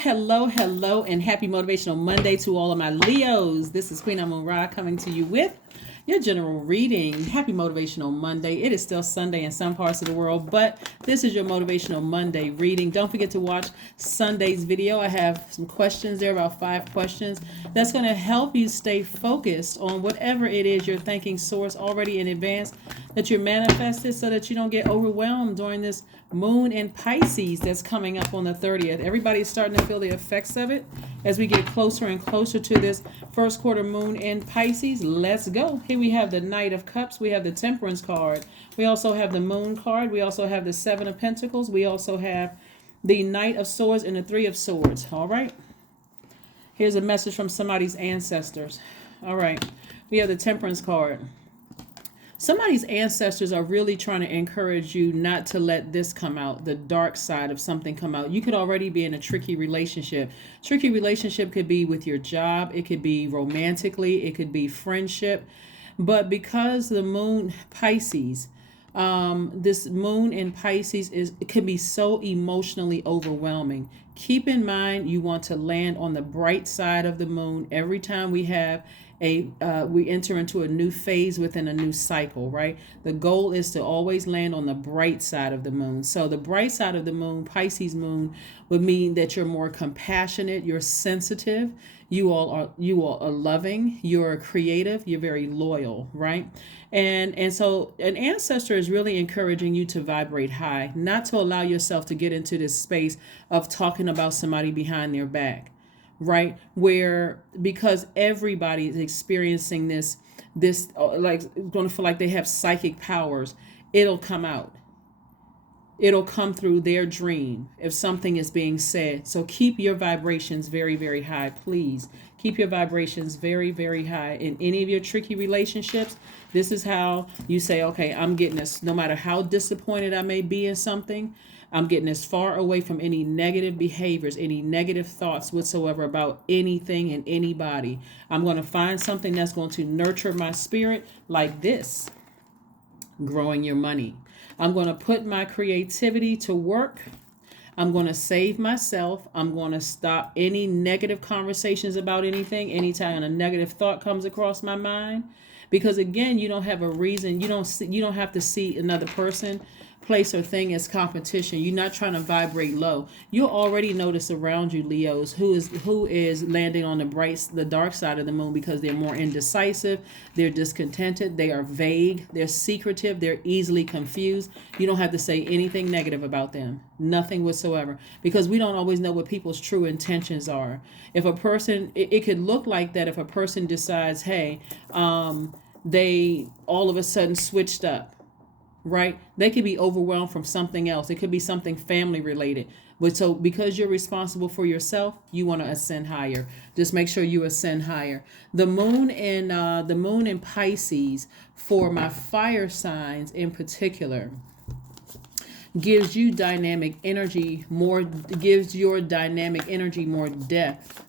Hello, and happy Motivational Monday to all of my Leos. This is Queen Amun-Ra coming to you with your general reading. Happy Motivational Monday. It is still Sunday in some parts of the world, but this is your Motivational Monday reading. Don't forget to watch Sunday's video. I have some questions there, about 5 questions, that's going to help you stay focused on whatever it is you're thanking source already in advance that you're manifested, so that you don't get overwhelmed during this moon in Pisces that's coming up on the 30th. Everybody's starting to feel the effects of it as we get closer and closer to this first quarter moon in Pisces. Let's go. Here we have the Knight of Cups. We have the Temperance card. We also have the Moon card. We also have the Seven of Pentacles. We also have the Knight of Swords and the Three of Swords. All right. Here's a message from somebody's ancestors. All right. We have the Temperance card. Somebody's ancestors are really trying to encourage you not to let this come out, the dark side of something come out. You could already be in a tricky relationship. Tricky relationship could be with your job. It could be romantically. It could be friendship. But because the moon Pisces, this moon in Pisces it can be so emotionally overwhelming. Keep in mind, you want to land on the bright side of the moon every time we have we enter into a new phase within a new cycle, right? The goal is to always land on the bright side of the moon. So the bright side of the moon, Pisces moon, would mean that you're more compassionate, you're sensitive, you all are loving, you're creative, you're very loyal, right? And so an ancestor is really encouraging you to vibrate high, not to allow yourself to get into this space of talking about somebody behind their back. Right, where because everybody is experiencing this like going to feel like they have psychic powers, it'll come out. It'll come through their dream if something is being said. So keep your vibrations very, very high, please. Keep your vibrations very, very high in any of your tricky relationships. This is how you say, okay, I'm getting this. No matter how disappointed I may be in something, I'm getting as far away from any negative behaviors, any negative thoughts whatsoever about anything and anybody. I'm going to find something that's going to nurture my spirit, like this, growing your money. I'm going to put my creativity to work. I'm going to save myself. I'm going to stop any negative conversations about anything, anytime a negative thought comes across my mind. Because again, you don't have a reason. You don't have to see another person, place, or thing as competition. You're not trying to vibrate low. You'll already notice around you, Leos, who is landing on the dark side of the moon, because they're more indecisive, they're discontented, they are vague, they're secretive, they're easily confused. You don't have to say anything negative about them, nothing whatsoever, because we don't always know what people's true intentions are. If a person, it could look like that if a person decides, hey, they all of a sudden switched up. Right? They could be overwhelmed from something else. It could be something family related. But so because you're responsible for yourself, you want to ascend higher. Just make sure you ascend higher. The moon in Pisces, for my fire signs in particular, gives you dynamic energy gives your dynamic energy more depth.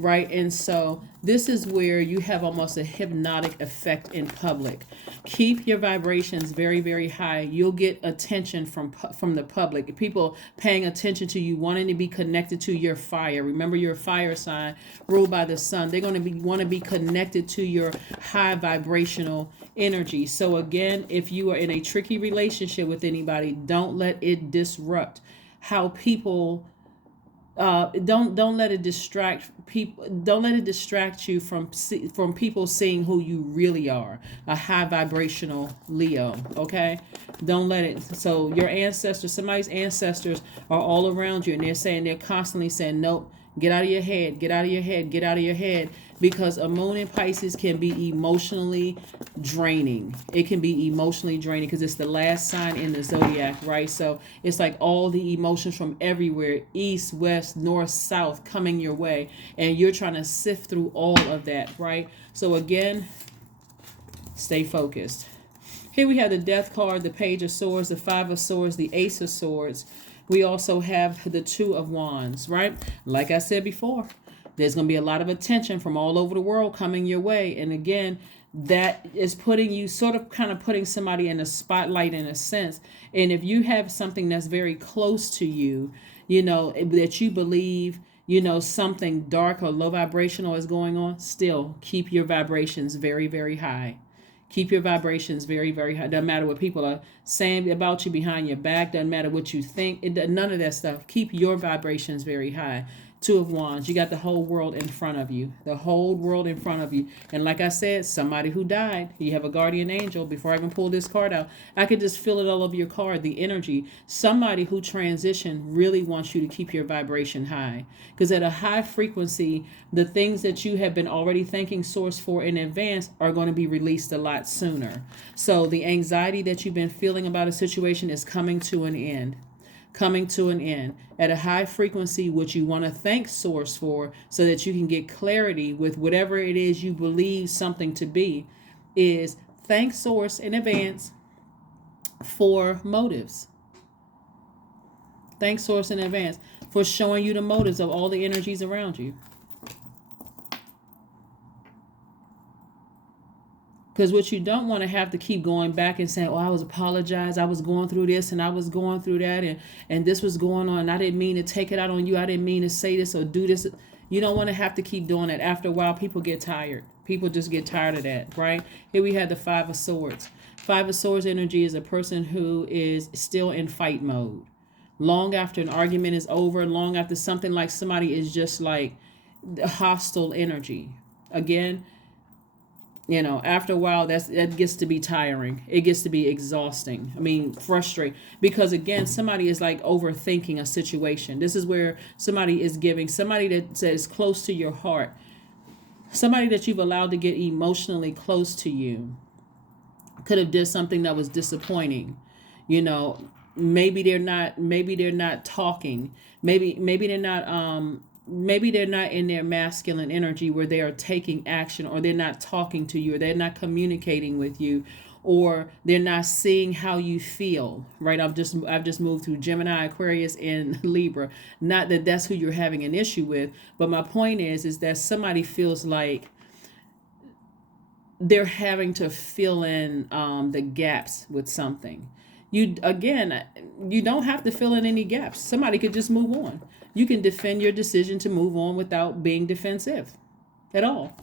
Right? And so this is where you have almost a hypnotic effect in public. Keep your vibrations very, very high. You'll get attention from the public. People paying attention to you, wanting to be connected to your fire. Remember, your fire sign ruled by the sun. They're going to want to be connected to your high vibrational energy. So again, if you are in a tricky relationship with anybody, don't let it disrupt how people don't let it distract people. Don't let it distract you from people seeing who you really are, a high vibrational Leo. Okay, don't let it. So your ancestors, somebody's ancestors, are all around you, and they're constantly saying, nope, get out of your head, get out of your head, get out of your head. Because a moon in Pisces can be emotionally draining. It can be emotionally draining because it's the last sign in the Zodiac, right? So it's like all the emotions from everywhere, east, west, north, south, coming your way. And you're trying to sift through all of that, right? So again, stay focused. Here we have the Death card, the Page of Swords, the Five of Swords, the Ace of Swords. We also have the Two of Wands, right? Like I said before, there's going to be a lot of attention from all over the world coming your way. And again, that is putting you kind of putting somebody in a spotlight in a sense. And if you have something that's very close to you, that you believe, something dark or low vibrational is going on, still keep your vibrations very, very high. Keep your vibrations very, very high. Doesn't matter what people are saying about you behind your back. Doesn't matter what you think. None of that stuff. Keep your vibrations very high. Two of Wands. You got the whole world in front of you. The whole world in front of you. And like I said, somebody who died. You have a guardian angel. Before I even pull this card out, I could just feel it all over your card. The energy. Somebody who transitioned really wants you to keep your vibration high. Because at a high frequency, the things that you have been already thanking Source for in advance are going to be released a lot sooner. So the anxiety that you've been feeling about a situation is coming to an end. Coming to an end at a high frequency, which you want to thank Source for so that you can get clarity with whatever it is you believe something to be, is thank Source in advance for motives. Thank Source in advance for showing you the motives of all the energies around you. Because what you don't want to have to keep going back and saying, oh, I was apologized. I was going through this and I was going through that and this was going on. And I didn't mean to take it out on you. I didn't mean to say this or do this. You don't want to have to keep doing that. After a while, people get tired. People just get tired of that, right? Here we have the Five of Swords. Five of Swords energy is a person who is still in fight mode. Long after an argument is over, long after something like somebody is just like hostile energy. Again, after a while, that gets to be tiring. It gets to be exhausting. Frustrating. Because again, somebody is like overthinking a situation. This is where somebody is giving, somebody that is close to your heart, somebody that you've allowed to get emotionally close to you, could have did something that was disappointing. Maybe they're not talking. Maybe they're not maybe they're not in their masculine energy where they are taking action, or they're not talking to you, or they're not communicating with you, or they're not seeing how you feel, right? I've just moved through Gemini, Aquarius, and Libra. Not that that's who you're having an issue with, but my point is that somebody feels like they're having to fill in the gaps with something. You don't have to fill in any gaps. Somebody could just move on. You can defend your decision to move on without being defensive at all.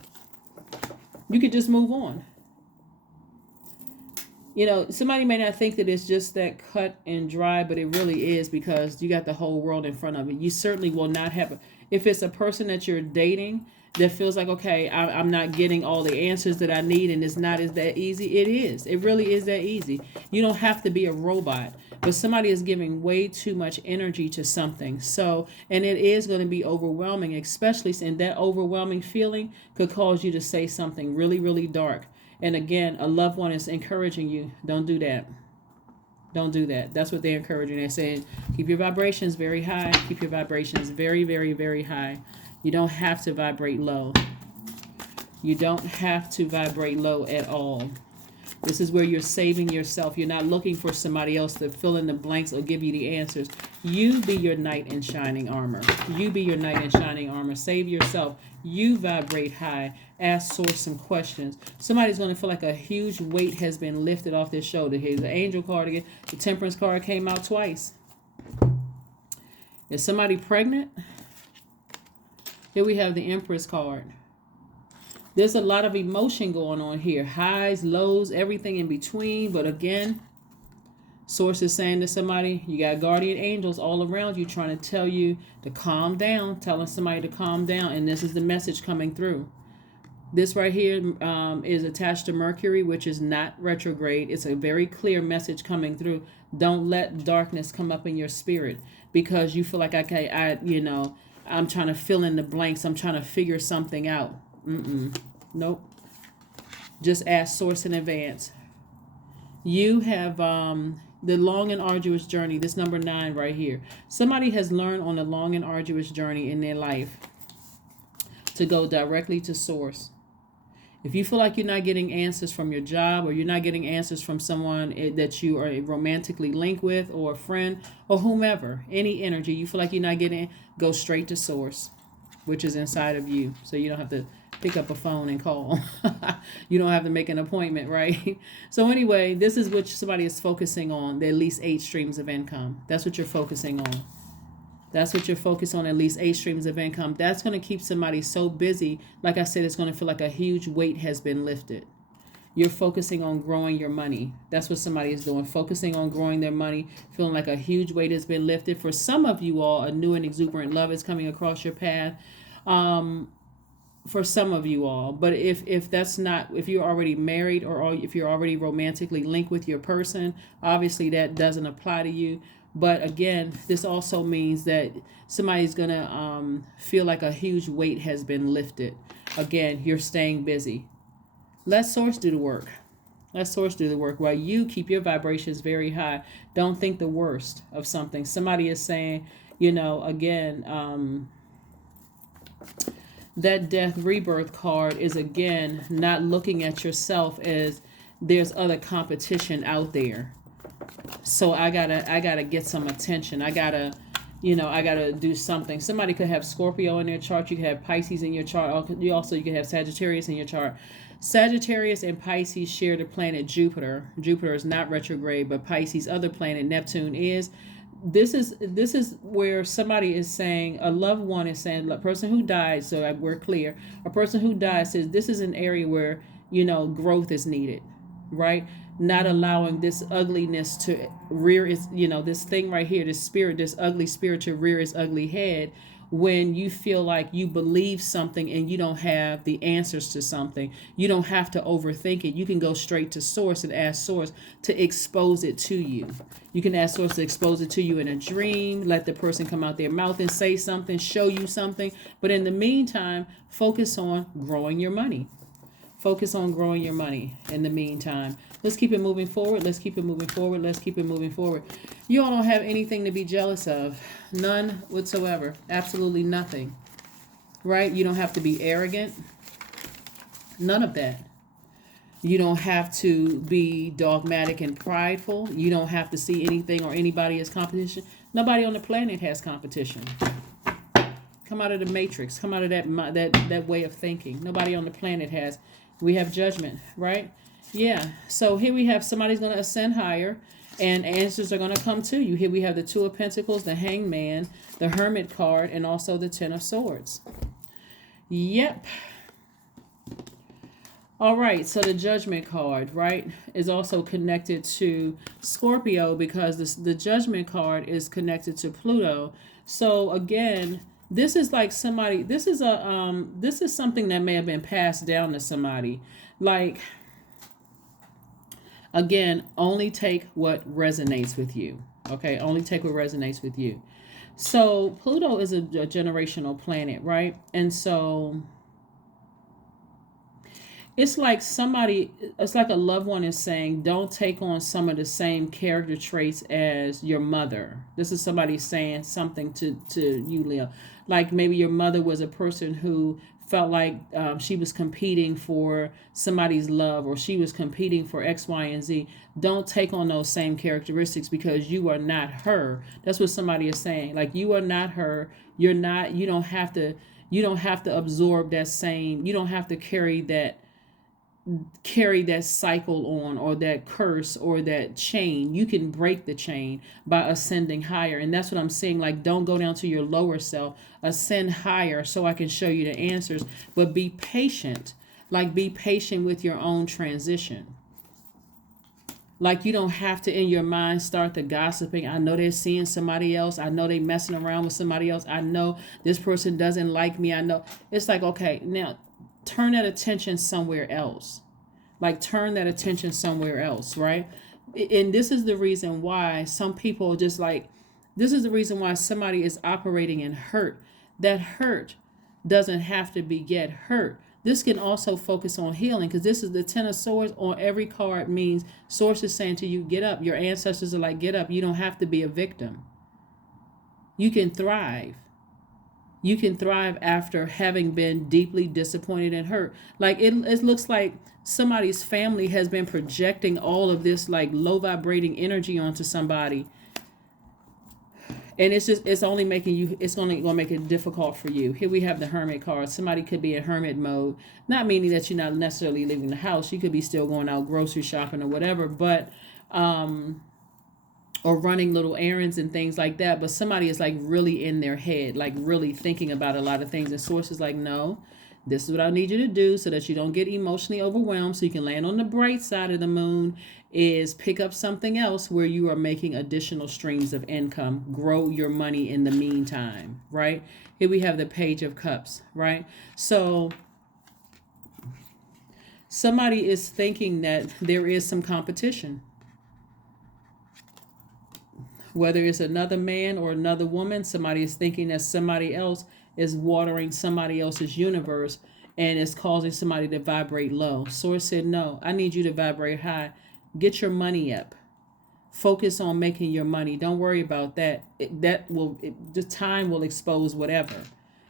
You could just move on. Somebody may not think that it's just that cut and dry, but it really is, because you got the whole world in front of you. You certainly will not have, if it's a person that you're dating that feels like, okay, I'm not getting all the answers that I need, and it's not as that easy. It is. It really is that easy. You don't have to be a robot, but somebody is giving way too much energy to something. So, and it is going to be overwhelming, especially in that overwhelming feeling could cause you to say something really, really dark. And again, a loved one is encouraging you. Don't do that. Don't do that. That's what they're encouraging. They're saying, keep your vibrations very high. Keep your vibrations very, very, very high. You don't have to vibrate low. You don't have to vibrate low at all. This is where you're saving yourself. You're not looking for somebody else to fill in the blanks or give you the answers. You be your knight in shining armor. You be your knight in shining armor. Save yourself. You vibrate high. Ask Source some questions. Somebody's going to feel like a huge weight has been lifted off their shoulder. Here's the Angel card again. The Temperance card came out twice. Is somebody pregnant? Here we have the Empress card. There's a lot of emotion going on here. Highs, lows, everything in between. But again, Source is saying to somebody, you got guardian angels all around you trying to tell you to calm down, telling somebody to calm down. And this is the message coming through. This right here is attached to Mercury, which is not retrograde. It's a very clear message coming through. Don't let darkness come up in your spirit because you feel like, okay, I'm trying to fill in the blanks. I'm trying to figure something out. Nope. Just ask Source in advance. You have the long and arduous journey. This number 9 right here. Somebody has learned on a long and arduous journey in their life to go directly to Source. If you feel like you're not getting answers from your job, or you're not getting answers from someone that you are romantically linked with, or a friend, or whomever, any energy, you feel like you're not getting, go straight to Source, which is inside of you. So you don't have to pick up a phone and call. You don't have to make an appointment, right? So anyway, this is what somebody is focusing on, the at least 8 streams of income. That's what you're focusing on. That's what you're focused on, at least 8 streams of income. That's going to keep somebody so busy. Like I said, it's going to feel like a huge weight has been lifted. You're focusing on growing your money. That's what somebody is doing, focusing on growing their money, feeling like a huge weight has been lifted. For some of you all, a new and exuberant love is coming across your path. For some of you all, but if that's not, if you're already married, or if you're already romantically linked with your person, obviously that doesn't apply to you. But again, this also means that somebody's gonna feel like a huge weight has been lifted. Again, you're staying busy. Let source do the work. Let source do the work while you keep your vibrations very high. Don't think the worst of something. Somebody is saying, again, that death rebirth card is, again, not looking at yourself as there's other competition out there. So I gotta get some attention. I gotta do something. Somebody could have Scorpio in their chart. You could have Pisces in your chart. You could have Sagittarius in your chart. Sagittarius and Pisces share the planet Jupiter. Jupiter is not retrograde, but Pisces' other planet, Neptune, is. This is where somebody is saying, a loved one is saying, a person who died, so we're clear, a person who died says this is an area where, growth is needed, right? Not allowing this ugliness to rear its, this thing right here, this spirit, this ugly spirit to rear its ugly head, when you feel like you believe something and you don't have the answers to something. You don't have to overthink it. You can go straight to source and ask source to expose it to you. You can ask source to expose it to you in a dream. Let the person come out their mouth and say something, show you something. But in the meantime, focus on growing your money. Focus on growing your money in the meantime. Let's keep it moving forward. Let's keep it moving forward. Let's keep it moving forward. You all don't have anything to be jealous of. None whatsoever. Absolutely nothing. Right? You don't have to be arrogant. None of that. You don't have to be dogmatic and prideful. You don't have to see anything or anybody as competition. Nobody on the planet has competition. Come out of the matrix. Come out of that way of thinking. Nobody on the planet has. We have judgment, right? Yeah. So here we have somebody's going to ascend higher, and answers are going to come to you. Here we have the Two of Pentacles, the Hangman, the Hermit card, and also the Ten of Swords. Yep. All right. So the Judgment card, right, is also connected to Scorpio, because the Judgment card is connected to Pluto. So again, this is like somebody, this is something that may have been passed down to somebody. Like, again, only take what resonates with you. Okay, only take what resonates with you. So Pluto is a generational planet, right? And so it's like a loved one is saying, don't take on some of the same character traits as your mother. This is somebody saying something to you, Leo. Like maybe your mother was a person who felt like she was competing for somebody's love, or she was competing for X, Y, and Z. Don't take on those same characteristics, because you are not her. That's what somebody is saying. Like, you are not her. You don't have to absorb that same, you don't have to carry that cycle on, or that curse, or that chain. You can break the chain by ascending higher. And that's what I'm saying. Like, don't go down to your lower self. Ascend higher so I can show you the answers. But be patient. Like, be patient with your own transition. Like, you don't have to, in your mind, start the gossiping. I know they're seeing somebody else. I know they're messing around with somebody else. I know this person doesn't like me. I know. It's like, okay, now turn that attention somewhere else. Like, turn that attention somewhere else, right? And this is the reason why some people this is the reason why somebody is operating in hurt. That hurt doesn't have to beget hurt. This can also focus on healing, because this is the Ten of Swords on every card. Means source is saying to you, get up. Your ancestors are like, get up. You don't have to be a victim. You can thrive. You can thrive after having been deeply disappointed and hurt. Like, it looks like somebody's family has been projecting all of this like low vibrating energy onto somebody. And it's only going to make it difficult for you. Here we have the Hermit card. Somebody could be in hermit mode, not meaning that you're not necessarily leaving the house. You could be still going out grocery shopping or whatever, but, or or running little errands and things like that. But somebody is like really in their head, like really thinking about a lot of things. And Source is like, no, this is what I need you to do so that you don't get emotionally overwhelmed, so you can land on the bright side of the moon, is pick up something else where you are making additional streams of income. Grow your money in the meantime, right? Here we have the Page of Cups, right? So somebody is thinking that there is some competition. Whether it's another man or another woman, somebody is thinking that somebody else is watering somebody else's universe and it's causing somebody to vibrate low. Source said, no, I need you to vibrate high. Get your money up. Focus on making your money. Don't worry about that. The time will expose whatever.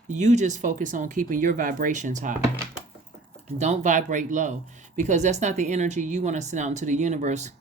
You just focus on keeping your vibrations high. Don't vibrate low, because that's not the energy you want to send out into the universe.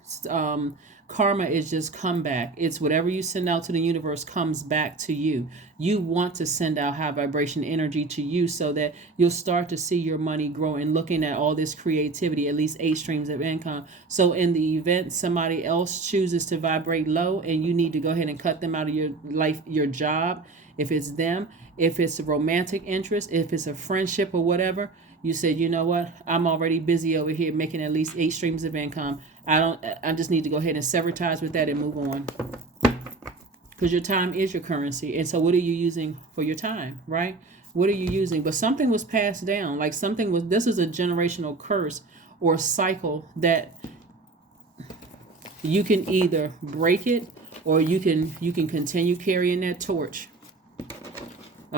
Karma is just comeback. It's whatever you send out to the universe comes back to you. You want to send out high vibration energy to you so that you'll start to see your money grow, and looking at all this creativity, at least 8 streams of income. So in the event somebody else chooses to vibrate low and you need to go ahead and cut them out of your life, your job, if it's them, if it's a romantic interest, if it's a friendship or whatever, you said, you know what, I'm already busy over here making at least 8 streams of income. I just need to go ahead and sever ties with that and move on. Because your time is your currency. And so what are you using for your time, right? What are you using? But something was passed down. Like this is a generational curse or cycle that you can either break it or you can continue carrying that torch.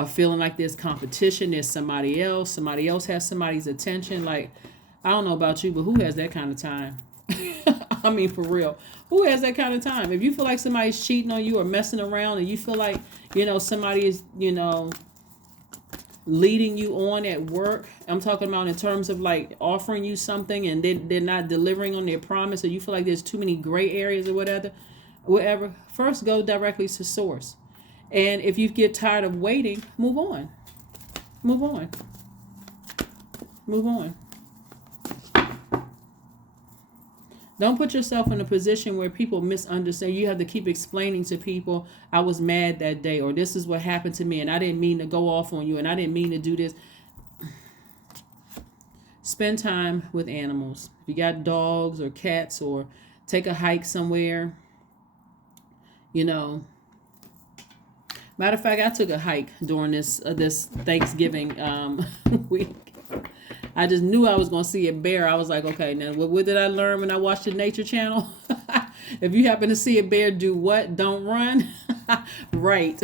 Feeling like there's competition, there's somebody else has somebody's attention. Like, I don't know about you, but who has that kind of time? I mean, for real, who has that kind of time? If you feel like somebody's cheating on you or messing around, and you feel like, somebody is, leading you on at work, I'm talking about in terms of like offering you something and they're not delivering on their promise, or you feel like there's too many gray areas or whatever, first go directly to source. And if you get tired of waiting, move on. Move on. Move on. Don't put yourself in a position where people misunderstand. You have to keep explaining to people, I was mad that day, or this is what happened to me, and I didn't mean to go off on you, and I didn't mean to do this. Spend time with animals. If you got dogs or cats, or take a hike somewhere, Matter of fact, I took a hike during this Thanksgiving week. I just knew I was going to see a bear. I was like, okay, now what did I learn when I watched the Nature Channel? If you happen to see a bear, do what? Don't run. Right.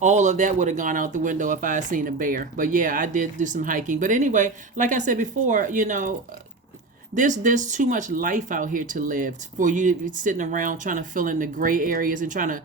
All of that would have gone out the window if I had seen a bear. But yeah, I did do some hiking. But anyway, like I said before, there's too much life out here to live for you to be sitting around trying to fill in the gray areas and trying to.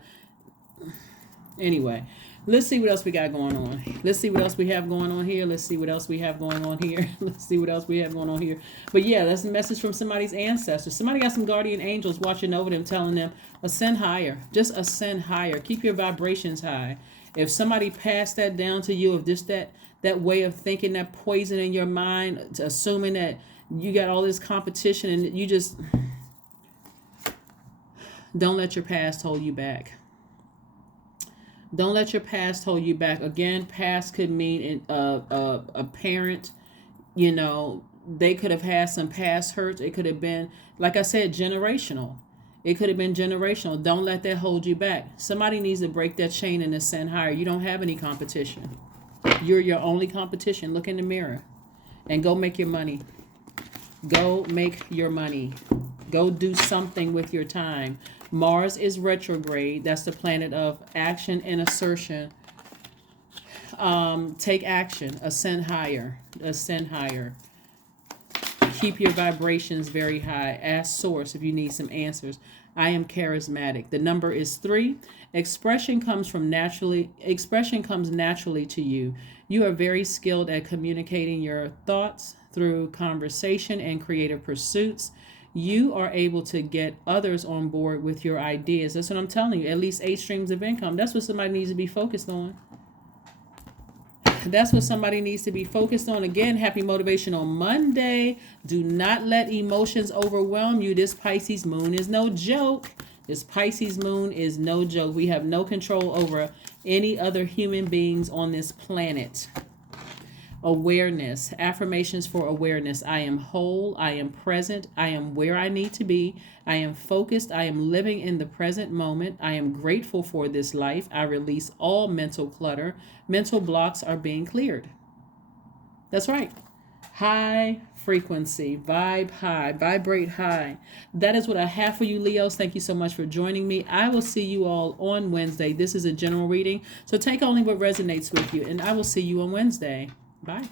Anyway, let's see what else we got going on. Let's see what else we have going on here. Let's see what else we have going on here. Let's see what else we have going on here. But yeah, that's a message from somebody's ancestors. Somebody got some guardian angels watching over them, telling them, ascend higher. Just ascend higher. Keep your vibrations high. If somebody passed that down to you, if just that way of thinking, that poison in your mind, assuming that you got all this competition and you just don't let your past hold you back. Don't let your past hold you back. Again, past could mean a parent, they could have had some past hurts. It could have been, like I said, generational. It could have been generational. Don't let that hold you back. Somebody needs to break that chain and ascend higher. You don't have any competition. You're your only competition. Look in the mirror and go make your money. Go make your money. Go do something with your time. Mars is retrograde. That's the planet of action and assertion. Take action. Ascend higher. Ascend higher. Keep your vibrations very high. Ask source if you need some answers. I am charismatic. The number is 3. Expression comes naturally to you. You are very skilled at communicating your thoughts through conversation and creative pursuits. You are able to get others on board with your ideas. That's what I'm telling you. At least 8 streams of income. That's what somebody needs to be focused on. That's what somebody needs to be focused on. Again, happy Motivational Monday. Do not let emotions overwhelm you. This Pisces moon is no joke. This Pisces moon is no joke. We have no control over any other human beings on this planet. Awareness. Affirmations for awareness. I am whole. I am present. I am where I need to be. I am focused. I am living in the present moment. I am grateful for this life. I release all mental clutter. Mental blocks are being cleared. That's right. High frequency, vibe high, vibrate high. That is what I have for you, Leos. Thank you so much for joining me. I will see you all on Wednesday. This is a general reading, so take only what resonates with you, and I will see you on Wednesday. Bye.